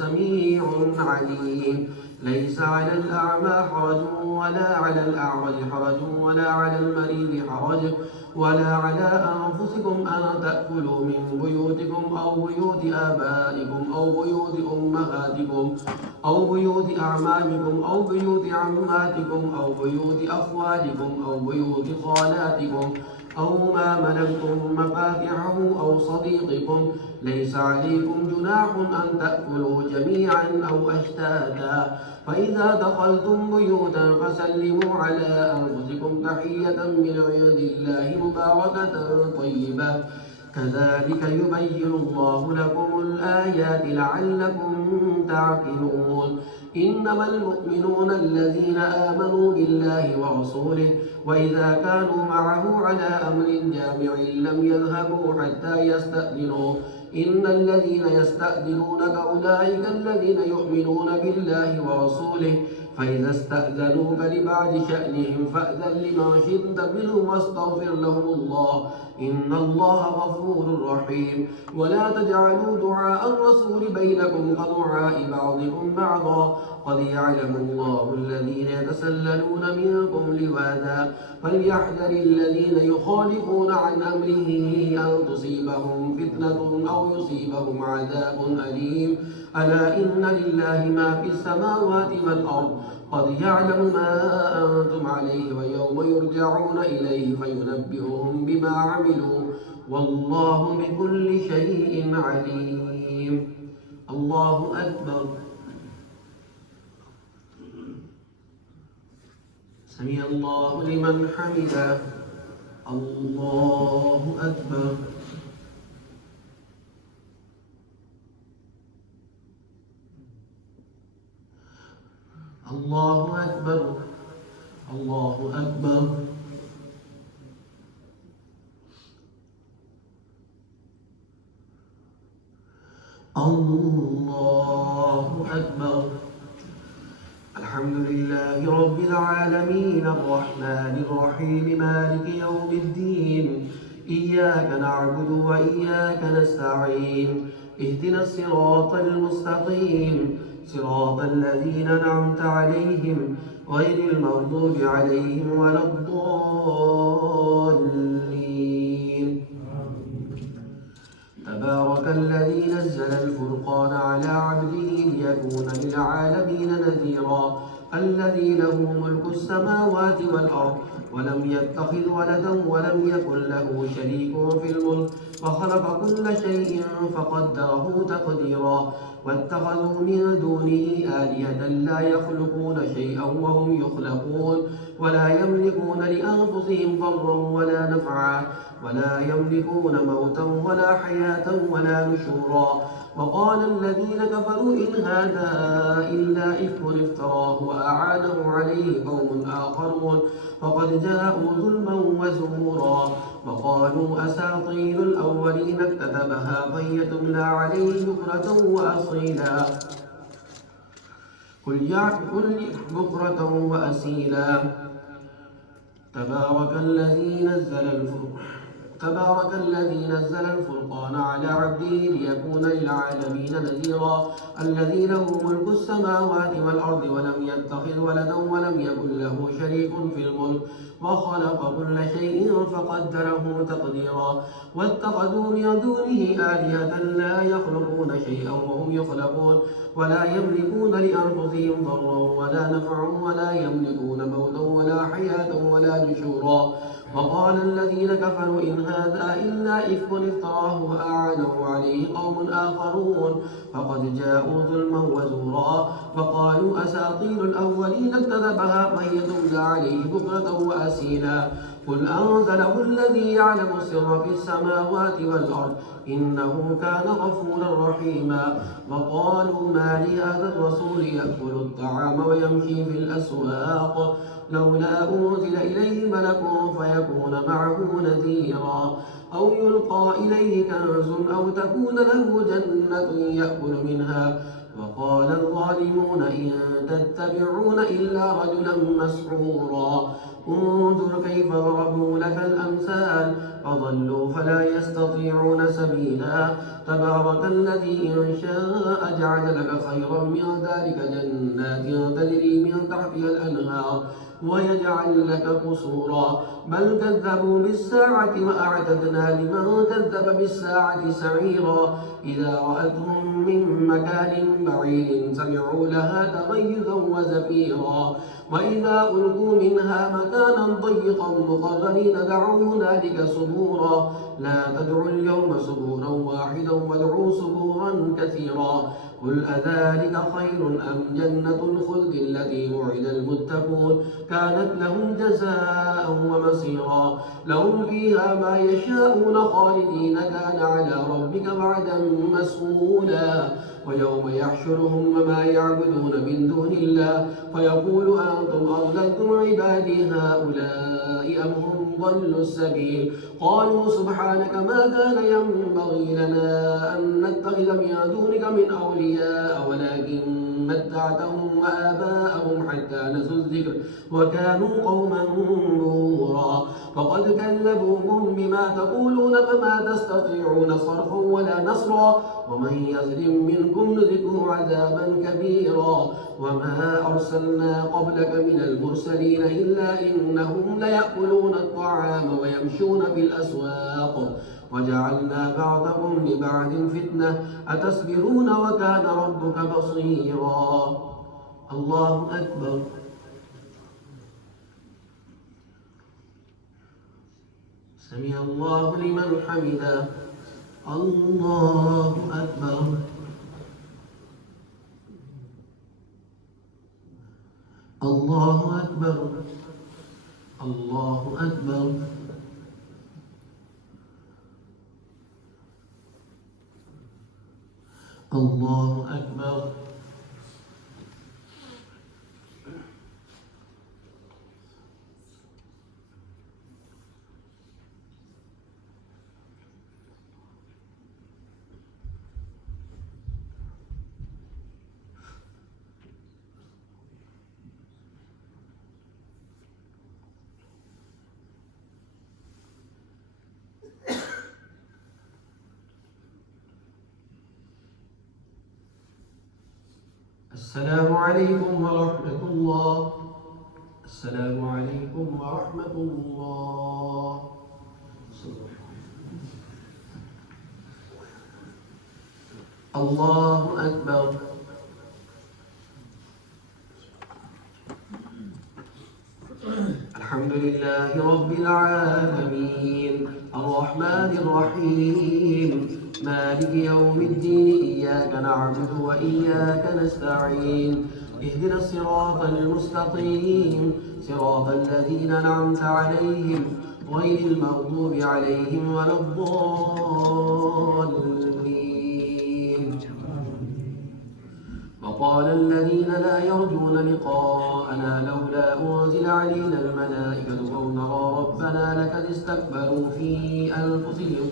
سميع عليم. ليس على الأعمى حرج ولا على الأعرج حرج ولا على المريض حرج ولا على أنفسكم أن تأكلوا من بيوتكم أو بيوت آبائكم أو بيوت أمهاتكم أو بيوت أعمامكم أو بيوت عماتكم أو بيوت أخوالكم أو بيوت خالاتكم أو ما ملكتم مفاتحه أو صديقكم. ليس عليكم جناح أن تأكلوا جميعا أو أشتاتا. فإذا دخلتم بيوتا فسلموا على أنفسكم تحية من عند الله مباركة طيبة. كذلك يبين الله لكم الآيات لعلكم تعقلون. إنما المؤمنون الذين آمنوا بالله ورسوله وإذا كانوا معه على أمر جامع لم يذهبوا حتى يستأذنوه. إن الذين يستأذنونك أولئك الذين يؤمنون بالله ورسوله فإذا استأذنوك لبعض شأنهم فأذن لمن شئت منهم واستغفر لهم الله إن الله غفور رحيم. ولا تجعلوا دعاء الرسول بينكم كدعاء بعضكم بعضا قد يعلم الله الذين يتسللون منكم لواذا فليحذر الذين يخالفون عن أمره أن تصيبهم فتنة أو يصيبهم عذاب أليم. ألا إن لله ما في السماوات والأرض قد يعلم ما أنتم عليه ويوم يرجعون إليه فينبئهم بما عملوا والله بكل شيء عليم. الله أكبر. سمع الله لمن حمده. الله أكبر. الله أكبر. الله أكبر. الله أكبر. الحمد لله رب العالمين الرحمن الرحيم مالك يوم الدين. إياك نعبد وإياك نستعين. اهدنا الصراط المستقيم صراط الذين أنعمت عليهم غير المغضوب عليهم ولا الضالين. تبارك الذي نزل الفرقان على عبده ليكون للعالمين نذيرا. الذي له ملك السماوات والأرض ولم يتخذ ولدا ولم يكن له شريك في الملك وخلق كل شيء فقدره تقديرا. واتخذوا من دونه آلهة لا يخلقون شيئا وهم يخلقون ولا يملكون لأنفسهم ضرا ولا نفعا ولا يملكون موتا ولا حياة ولا نشورا. وقال الذين كفروا إن هذا إلا إفك افتراه وأعانه عليه قوم آخرون فقد جاءوا ظلما وزورا. وقالوا أساطير الأولين اكتتبها فهي تملى عليه بكرة وأصيلا. قل بكرة وأسيلا. تبارك الذي نزل الفرقان على عبده ليكون للعالمين نذيرا. الذي له ملك السماوات والأرض ولم يتخذ ولدا ولم يكن له شريك في الملك وخلق كل شيء فقدره تقديرا. واتخذوا من دونه آلهة لا يخلقون شيئا وهم يخلقون ولا يملكون لأنفسهم ضرا ولا نفعا ولا يملكون موتا ولا حياة ولا نشورا. وقال الذين كفروا إن هذا إلا إفك افتراه وأعانه عليه قوم آخرون فقد جاءوا ظلما وزورا. وقالوا أساطير الأولين اكتتبها فهي تملى عليه بكرة وأسيلا. قل أنزله الذي يعلم السر في السماوات والأرض إنه كان غفورا رحيما. وقالوا ما لهذا الرسول يأكل الطعام ويمشي في الأسواق لولا أنزل إليه ملك فيكون معه نذيرا أو يلقى إليه كنز أو تكون له جنة يأكل منها. وقال الظالمون إن تتبعون إلا رجلا مسحورا. انظر كيف ضربوا لك الأمثال فضلوا فلا يستطيعون سبيلا تبارك الذي إن شاء جعل لك خيرا من ذلك جنات تجري من تحتها الأنهار ويجعل لك قصورا بل كذبوا بالساعة وأعتدنا لمن كذب بالساعة سعيرا إذا رأتهم من مكان بعيد سمعوا لها تغيظا وزفيرا وإذا ألقوا منها مكانا ضيقا مقرنين دعوا هنالك صبورا لا تدعوا اليوم صبورا واحدا وادعوا صبورا كثيرا قل أذلك خير أم جنة الخلد التي وعد المتقون كانت لهم جزاء ومصيرا لهم فيها ما يشاءون خالدين كان على ربك وعدا مسئولا ويوم يحشرهم وما يعبدون من دون الله فيقول أنتم أضللتم عبادي هؤلاء أم هم ضلوا السبيل قالوا سبحانك ما كان ينبغي لنا أن نتخذ من دونك من أولياء ولكن متعتهم وآباءهم حتى نسوا الذكر وكانوا قوما بورا فقد كذبوكم بما تقولون فما تستطيعون صرفا ولا نصرا ومن يظلم منكم نذقه عذابا كبيرا وما أرسلنا قبلك من المرسلين إلا إنهم ليأكلون الطعام ويمشون في الأسواق وجعلنا بعضكم لبعض فتنة أتصبرون وكان ربك بصيرا الله أكبر سمع الله لمن حمده الله أكبر الله أكبر الله أكبر الله أكبر السلام عليكم ورحمة الله السلام عليكم ورحمة الله الله أكبر الحمد لله رب العالمين الرحمن الرحيم مالك يوم الدين إياك نعبد وإياك نستعين اهدنا الصراط المستقيم صراط الذين أنعمت عليهم غير المغضوب عليهم ولا الضالين وقال الذين لا يرجون لقاءنا لولا أنزل علينا الملائكة أو نرى ربنا لقد استكبروا في أنفسهم